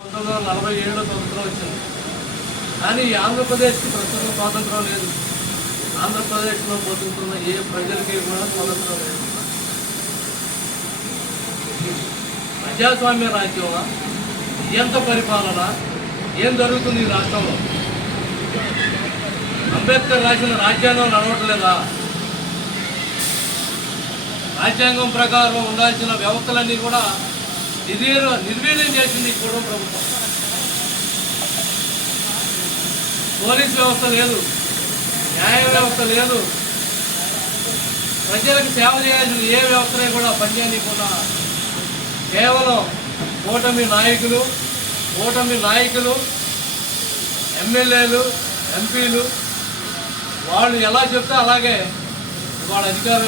1947 సంవత్సరం వచ్చింది. కానీ ఈ ఆంధ్రప్రదేశ్కి ప్రస్తుతం స్వాతంత్రం లేదు. ఆంధ్రప్రదేశ్లో బతుకుతున్న ఏ ప్రజలకి కూడా స్వాతంత్రం లేదు. ప్రజాస్వామ్య రాజ్యం ఎంత పరిపాలన ఏం జరుగుతుంది ఈ రాష్ట్రంలో? అంబేద్కర్ రాసిన రాజ్యాంగం నడవట్లేదా? రాజ్యాంగం ప్రకారం ఉండాల్సిన వ్యవస్థలన్నీ కూడా నిర్వీర్యం చేసింది ఈ కూటమి ప్రభుత్వం. పోలీస్ వ్యవస్థ లేదు, న్యాయ వ్యవస్థ లేదు, ప్రజలకు సేవ చేయాల్సిన ఏ వ్యవస్థనే కూడా పనిచేయకుండా కేవలం కూటమి నాయకులు ఎమ్మెల్యేలు ఎంపీలు వాళ్ళు ఎలా చెప్తే అలాగే వాళ్ళ అధికార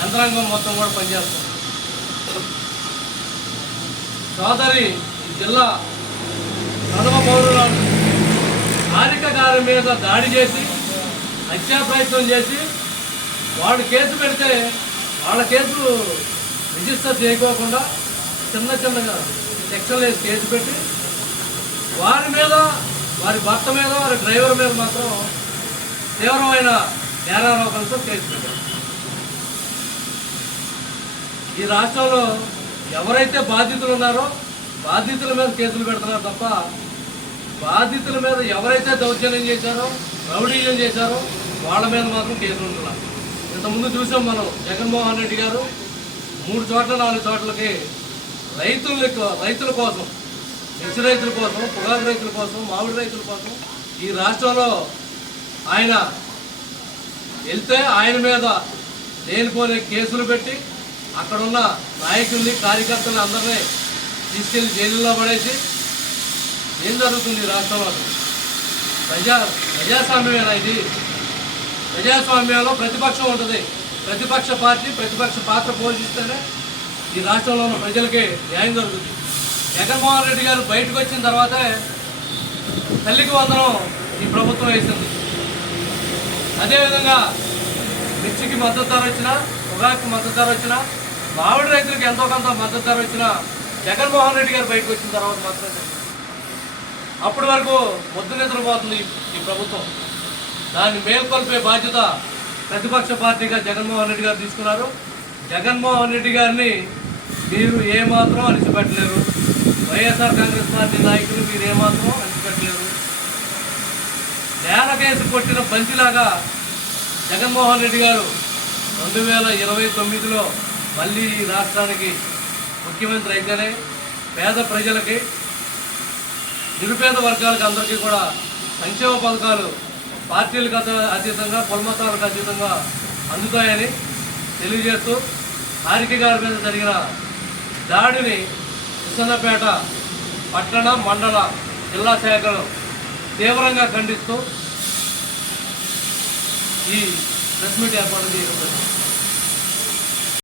యంత్రాంగం మొత్తం కూడా పనిచేస్తారు. సోదరి జిల్లా ప్రథమ పౌరులను హారిక గారి మీద దాడి చేసి హత్యా ప్రయత్నం చేసి వాళ్ళు కేసు పెడితే వాళ్ళ కేసు రిజిస్టర్ చేయకోకుండా చిన్నగా సెక్షన్లు వేసి కేసు పెట్టి వారి మీద, వారి భర్త మీద, వారి డ్రైవర్ మీద మాత్రం తీవ్రమైన నేరారోపణలతో కేసు పెట్టారు. ఈ రాష్ట్రంలో ఎవరైతే బాధితులు ఉన్నారో బాధితుల మీద కేసులు పెడుతున్నారు తప్ప బాధితుల మీద ఎవరైతే దౌర్జన్యం చేశారో రౌడీజం చేశారో వాళ్ళ మీద మాత్రం కేసులు ఉంటున్నారు. ఇంతకుముందు చూసాం మనం, జగన్మోహన్ రెడ్డి గారు 3 చోట్ల 4 చోట్లకి రైతుల కోసం, మిర్చి రైతుల కోసం, పొగాకు రైతుల కోసం, మామిడి రైతుల కోసం ఈ రాష్ట్రంలో ఆయన వెళ్తే ఆయన మీద లేనిపోని కేసులు పెట్టి అక్కడున్న నాయకుల్ని కార్యకర్తలు అందరినీ తీసుకెళ్లి జైలులో పడేసి ఏం జరుగుతుంది రాష్ట్రంలో? ప్రజాస్వామ్యమేనా ఇది? ప్రజాస్వామ్యంలో ప్రతిపక్షం ఉంటుంది. ప్రతిపక్ష పార్టీ ప్రతిపక్ష పాత్ర పోషిస్తేనే ఈ రాష్ట్రంలో ఉన్న ప్రజలకి న్యాయం జరుగుతుంది. జగన్మోహన్ రెడ్డి గారు బయటకు వచ్చిన తర్వాతే తల్లికి వందనం ఈ ప్రభుత్వం వేసింది. అదేవిధంగా మిర్చికి మద్దతు ధర వచ్చినా, పొగాకు మద్దతు ధర వచ్చినా, మామిడి రైతులకు ఎంతో కొంత మద్దతు ధర వచ్చినా జగన్మోహన్ రెడ్డి గారు బయటకు వచ్చిన తర్వాత మాత్రమే. అప్పటి వరకు మొద్దు నిద్రపోతుంది ఈ ప్రభుత్వం. దాన్ని మేల్కొల్పే బాధ్యత ప్రతిపక్ష పార్టీగా జగన్మోహన్ రెడ్డి గారు తీసుకున్నారు. జగన్మోహన్ రెడ్డి గారిని మీరు ఏమాత్రం అణిచిపెట్టలేరు. వైఎస్ఆర్ కాంగ్రెస్ పార్టీ నాయకులు మీరు ఏమాత్రం అణిచిపెట్టలేరు. నేల కేసు కొట్టిన బంతిలాగా జగన్మోహన్ రెడ్డి గారు 2029లో మళ్ళీ ఈ రాష్ట్రానికి ముఖ్యమంత్రి అయితేనే పేద ప్రజలకి, నిరుపేద వర్గాలకు అందరికీ కూడా సంక్షేమ పథకాలు పార్టీలకు అతీతంగా, కులమతాలకు అతీతంగా అందుతాయని తెలియజేస్తూ హారిక గారి మీద జరిగిన దాడిని కృష్ణపేట పట్టణ మండల జిల్లా శాఖలు తీవ్రంగా ఖండిస్తూ ఈ ప్రెస్ మీట్ ఏర్పాటు చేయడం